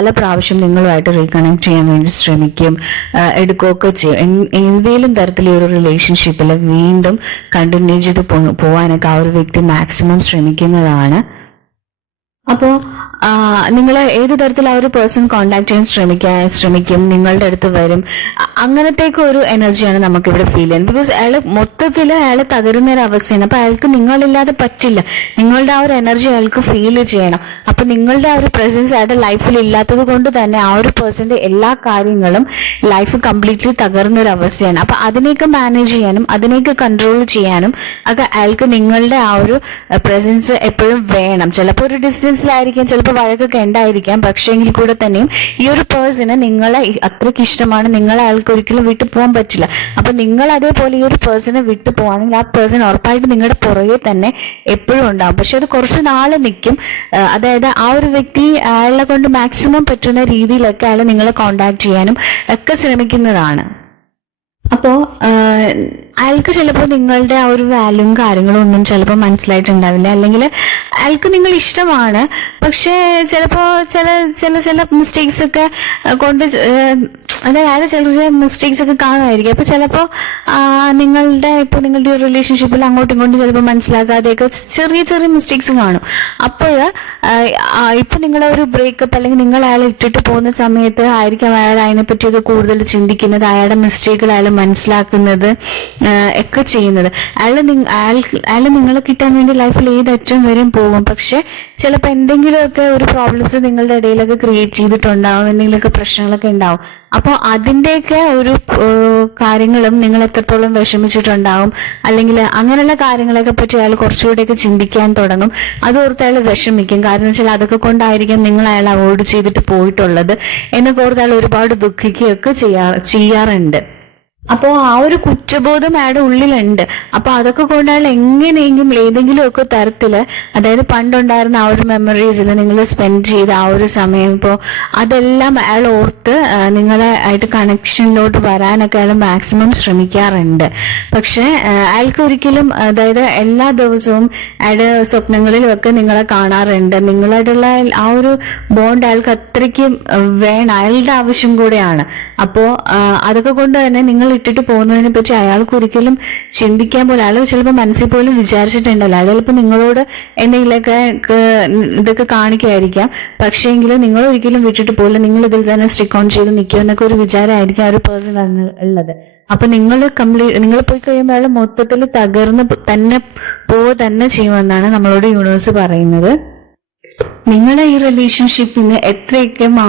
പല പ്രാവശ്യം നിങ്ങളുമായിട്ട് റീകണക്ട് ചെയ്യാൻ വേണ്ടി ശ്രമിക്കും, എടുക്കുകയൊക്കെ ചെയ്യും. ഏതെങ്കിലും തരത്തിൽ ഈ ഒരു റിലേഷൻഷിപ്പിൽ വീണ്ടും കണ്ടിന്യൂ ചെയ്ത് പോകാനൊക്കെ ആ ഒരു വ്യക്തി മാക്സിമം ശ്രമിക്കുന്നതാണ്. അപ്പോ നിങ്ങൾ ഏത് തരത്തിൽ ആ ഒരു പേഴ്സൺ കോണ്ടാക്ട് ചെയ്യാൻ ശ്രമിക്കും, നിങ്ങളുടെ അടുത്ത് വരും, അങ്ങനത്തേക്ക് ഒരു എനർജിയാണ് നമുക്ക് ഇവിടെ ഫീൽ ചെയ്യുന്നത്. ബിക്കോസ് അയാൾ തകരുന്ന ഒരു അവസ്ഥയാണ്. അപ്പൊ അയാൾക്ക് നിങ്ങളില്ലാതെ പറ്റില്ല. നിങ്ങളുടെ ആ ഒരു എനർജി അയാൾക്ക് ഫീൽ ചെയ്യണം. അപ്പൊ നിങ്ങളുടെ ആ ഒരു പ്രസൻസ് അയാളുടെ ലൈഫിൽ ഇല്ലാത്തത് കൊണ്ട് തന്നെ ആ ഒരു പേഴ്സന്റെ എല്ലാ കാര്യങ്ങളും ലൈഫ് കംപ്ലീറ്റ്ലി തകർന്ന ഒരു അവസ്ഥയാണ്. അപ്പൊ അതിനെയൊക്കെ മാനേജ് ചെയ്യാനും അതിനെയൊക്കെ കൺട്രോൾ ചെയ്യാനും ഒക്കെ അയാൾക്ക് നിങ്ങളുടെ ആ ഒരു പ്രസൻസ് എപ്പോഴും വേണം. ചിലപ്പോൾ ഒരു ഡിസ്റ്റൻസിലായിരിക്കും, ചിലപ്പോൾ വഴക്കൊക്കെ ഉണ്ടായിരിക്കാം. പക്ഷേ എങ്കിൽ കൂടെ തന്നെയും ഈ ഒരു പേഴ്സണ് നിങ്ങളെ അത്രയ്ക്ക് ഇഷ്ടമാണ്, നിങ്ങളെ അയാൾക്ക് ഒരിക്കലും വിട്ടു പോകാൻ പറ്റില്ല. അപ്പൊ നിങ്ങൾ അതേപോലെ ഈ ഒരു പേഴ്സണെ വിട്ടു പോവാണെങ്കിൽ ആ പേഴ്സൺ ഉറപ്പായിട്ട് നിങ്ങളുടെ പുറകെ തന്നെ എപ്പോഴും ഉണ്ടാവും. പക്ഷെ അത് കുറച്ച് നാള് നിൽക്കും. അതായത് ആ ഒരു വ്യക്തി അയാളെ കൊണ്ട് മാക്സിമം പറ്റുന്ന രീതിയിലൊക്കെ അയാൾ നിങ്ങളെ കോണ്ടാക്ട് ചെയ്യാനും ഒക്കെ ശ്രമിക്കുന്നതാണ്. അപ്പോ അയാൾക്ക് ചിലപ്പോൾ നിങ്ങളുടെ ആ ഒരു വാല്യൂവും കാര്യങ്ങളും ഒന്നും ചിലപ്പോൾ മനസ്സിലായിട്ടുണ്ടാവില്ല. അല്ലെങ്കിൽ അയാൾക്ക് നിങ്ങൾ ഇഷ്ടമാണ്, പക്ഷേ ചിലപ്പോ ചില മിസ്റ്റേക്സ് ഒക്കെ കൊണ്ട്, അതായത് അയാൾ ചില മിസ്റ്റേക്സ് ഒക്കെ കാണുമായിരിക്കും. അപ്പൊ ചിലപ്പോ നിങ്ങളുടെ ഒരു റിലേഷൻഷിപ്പിൽ അങ്ങോട്ടും ഇങ്ങോട്ടും ചിലപ്പോൾ മനസ്സിലാക്കാതെയൊക്കെ ചെറിയ മിസ്റ്റേക്സ് കാണും. അപ്പോൾ ഇപ്പൊ നിങ്ങളെ ഒരു ബ്രേക്കപ്പ് അല്ലെങ്കിൽ നിങ്ങൾ അയാളെ ഇട്ടിട്ട് പോകുന്ന സമയത്ത് ആയിരിക്കും അയാൾ അതിനെപ്പറ്റിയൊക്കെ കൂടുതൽ ചിന്തിക്കുന്നത്, അയാളുടെ മിസ്റ്റേക്കുകൾ അയാൾ മനസ്സിലാക്കുന്നത് ഒക്കെ ചെയ്യുന്നത്. അയാൾ നിങ്ങളെ കിട്ടാൻ വേണ്ടി ലൈഫിൽ ഏതറ്റം വരെയും പോകും. പക്ഷെ ചിലപ്പോൾ എന്തെങ്കിലുമൊക്കെ ഒരു പ്രോബ്ലംസ് നിങ്ങളുടെ ഇടയിലൊക്കെ ക്രിയേറ്റ് ചെയ്തിട്ടുണ്ടാവും, എന്തെങ്കിലുമൊക്കെ പ്രശ്നങ്ങളൊക്കെ ഉണ്ടാവും. അപ്പോൾ അതിൻ്റെയൊക്കെ ഒരു കാര്യങ്ങളും നിങ്ങൾ എത്രത്തോളം വിഷമിച്ചിട്ടുണ്ടാവും, അല്ലെങ്കിൽ അങ്ങനെയുള്ള കാര്യങ്ങളൊക്കെ പറ്റി അയാൾ കുറച്ചുകൂടെയൊക്കെ ചിന്തിക്കാൻ തുടങ്ങും. അതോർത്ത് അയാൾ വിഷമിക്കും. കാരണം വെച്ചാൽ അതൊക്കെ കൊണ്ടായിരിക്കും നിങ്ങൾ അയാൾ അവോയ്ഡ് ചെയ്തിട്ട് പോയിട്ടുള്ളത് എന്നൊക്കെ ഓർത്ത് അയാൾ ഒരുപാട് ദുഃഖിക്കുകയൊക്കെ ചെയ്യാറുണ്ട്. അപ്പോ ആ ഒരു കുറ്റബോധം അയാളുടെ ഉള്ളിലുണ്ട്. അപ്പൊ അതൊക്കെ കൊണ്ട് അയാൾ എങ്ങനെയെങ്കിലും ഏതെങ്കിലും ഒക്കെ തരത്തില്, അതായത് പണ്ടുണ്ടായിരുന്ന ആ ഒരു മെമ്മറീസിൽ നിങ്ങൾ സ്പെൻഡ് ചെയ്ത ആ ഒരു സമയം, ഇപ്പോ അതെല്ലാം അയാൾ ഓർത്ത് നിങ്ങളെ ആയിട്ട് കണക്ഷനിലോട്ട് വരാനൊക്കെ അയാൾ മാക്സിമം ശ്രമിക്കാറുണ്ട്. പക്ഷെ അയാൾക്ക് ഒരിക്കലും, അതായത് എല്ലാ ദിവസവും അയാളുടെ സ്വപ്നങ്ങളിലും ഒക്കെ നിങ്ങളെ കാണാറുണ്ട്. നിങ്ങളായിട്ടുള്ള ആ ഒരു ബോണ്ട് അയാൾക്ക് അത്രയ്ക്കും വേണം, അയാളുടെ ആവശ്യം കൂടെയാണ്. അപ്പോ അതൊക്കെ കൊണ്ട് തന്നെ നിങ്ങൾ ഇട്ടിട്ട് പോകുന്നതിനെ പറ്റി അയാൾക്ക് ഒരിക്കലും ചിന്തിക്കാൻ പോലും, അയാൾ ചിലപ്പോൾ മനസ്സിൽ പോലും വിചാരിച്ചിട്ടുണ്ടല്ലോ. അയാൾ ചിലപ്പോൾ നിങ്ങളോട് എന്തെങ്കിലുമൊക്കെ ഇതൊക്കെ കാണിക്കായിരിക്കാം. പക്ഷേ എങ്കിലും നിങ്ങൾ ഒരിക്കലും വിട്ടിട്ട് പോലും, നിങ്ങൾ ഇതിൽ തന്നെ സ്റ്റിക്ക് ഓൺ ചെയ്ത് നിൽക്കുക എന്നൊക്കെ ഒരു വിചാരമായിരിക്കും ആ ഒരു പേഴ്സൺ ഉള്ളത്. അപ്പൊ നിങ്ങൾ പോയി കഴിയുമ്പോൾ അയാൾ മൊത്തത്തിൽ തകർന്ന് തന്നെ ചെയ്യുമെന്നാണ് നമ്മളോട് യൂണിവേഴ്സ് പറയുന്നത്. നിങ്ങളുടെ ഈ റിലേഷൻഷിപ്പിന് എത്രയൊക്കെ